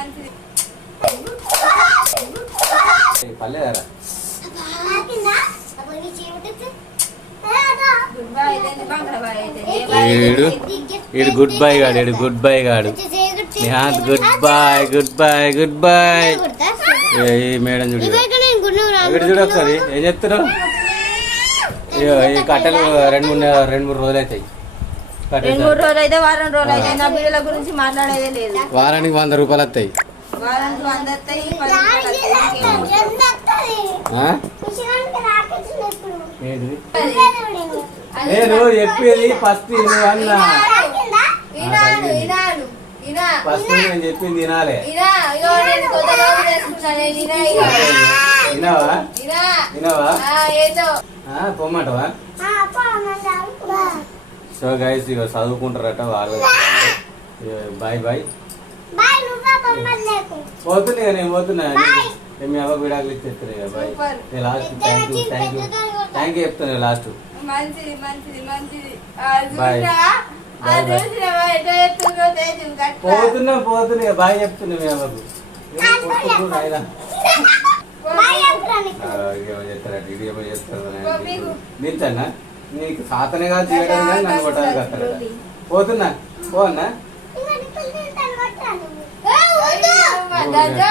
మంచిది good bye ఈడు ఈడు గుడ్ బై గాడు ఈడు గుడ్. బై గాడు Nihanth good bye good bye good bye ఈ మేడం చూడు. ఇక్కడ చూడు ఒకసారి ఏం చెప్తారు ఇయ్యో, ఈ కట్టెలు రెండు మూడు రెండు మూడు రోజులు అవుతాయి రెండు మూడు రోజులు అయితే వారం రోజులు అయితే నా బిడ్డల గురించి మాట్లాడేదే లేదు. వారానికి వంద రూపాయలు వస్తాయి. వారానికి వంద నేను చెప్పేది ఫస్ట్ అన్నా. ఫస్ట్ నేను చెప్పింది తినాలే వినా ఇగో నేను సో గైస్ ఇక చదువుకుంటారట వాళ్ళు. బాయ్ బాయ్ పోతున్నా నేను పోతున్నా. మీ అవ్వ విడాకులు ఇచ్చేస్తాను ఇక బాయ్. నేను last thank you thank you thank you చెప్తాను లాస్ట్ మంచిది మంచిది గట్ల. పోతున్నా పోతున్నా ఇక బాయ్ చెప్తున్నా మీ అవ్వకు. ఏం కొట్టుకుంటున్నా ఆయన? ఆ, నీకు సాతనే కాదు చేయడం కానీ నన్ను కొట్టాలి కస్తారట పోతున్నా. పోన్నా దాదా,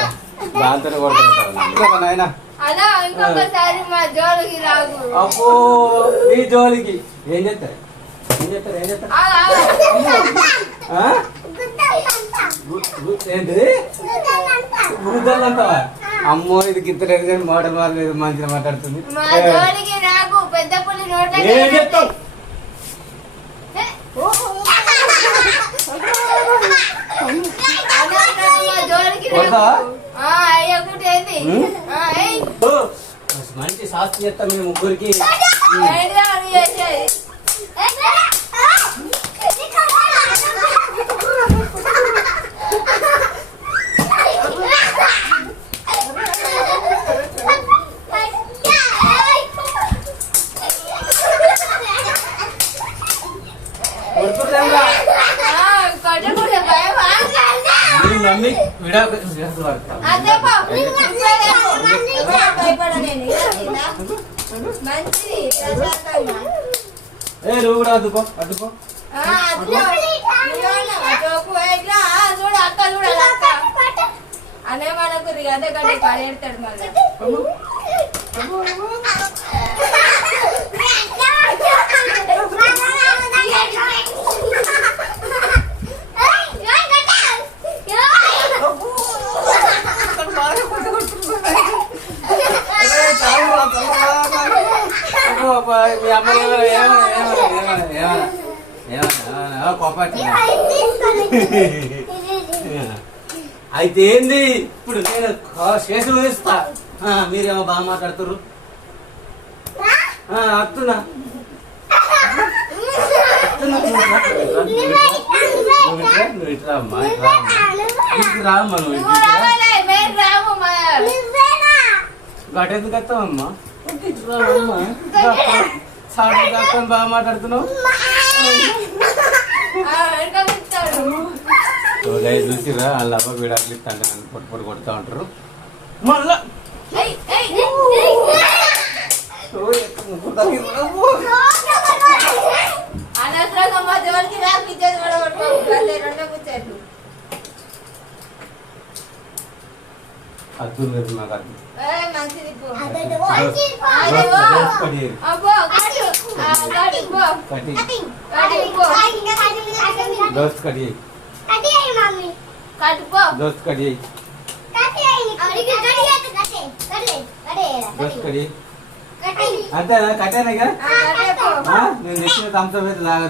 దాంతో కొడుతున్నా మా జోలికి ఈ జోలికి. ఏం చేస్తారు? ఏం చేస్తారు? ఏం గు- ఏంటిది గురుదల్ అంటావా అమ్మో ఇది గిత్తలేదు కానీ మోడల్ మారలేదు మంచిగా మాట్లాడుతుంది. ఏయ్. ఓ, మంచి శాస్త్రి మేము ముగ్గురికి ఏంటిదో నువ్వు చేసేది కొడుతున్నావుగా? ఆ, కొట్టకూడదు, భయమా? నీ మమ్మీ విడాకు విడాకులు పడతావు. అదే పో. ఇప్పుడే లేపు. ఇప్పుడే భయపడ నేను. ఇలా, ఇలా. మంచిది ప్రశాంతంగా. ఏ నువ్వు కూడా అద్దుకో అద్దుకో అనే మనకు అదే గడ్డి పడేస్తాడు మళ్ళీ. అయితే ఏంది? ఇప్పుడు నేను శేషం వేస్తా మీరేమో బాగా మాట్లాడుతుర్రు. ఆ, అత్తున్నా. నువ్వు ఇట్రా అమ్మా, అమ్మా. ఇంటికి రా అమ్మా నువ్వు ఇంటికి రా. గటెందుకు వస్తావమ్మా. సాటి కాకుండా బాగా మాట్లాడుతున్నావు ఆ, గైస్ చూసిరా వాళ్ళ అవ్వ విడాకులు ఇస్తాంటే నన్ను పొట్టు పొట్టు కొడుతూ ఉంటారు మళ్ళా అనవసరంగా మా దేవుడికి రాకు, ఇచ్చేది కూడా రెండో కూర్చోడు. అద్దు లేదు నాకు అద్దు ఏయ్, మంచిది పో. కటి అదే పో. అబ్బో, కట్టు. ఆ, కట్టు పో. కట్టు పో. దోస్త్ కడి కట్టు పో. దోస్త్ కడి దోస్త్ కడి అంతేనా కట్టేనా ఇక? ఆ, కట్టే పో. ఆ? నేను తెచ్చిన థమ్స్అప్ అయితే తాగద్దు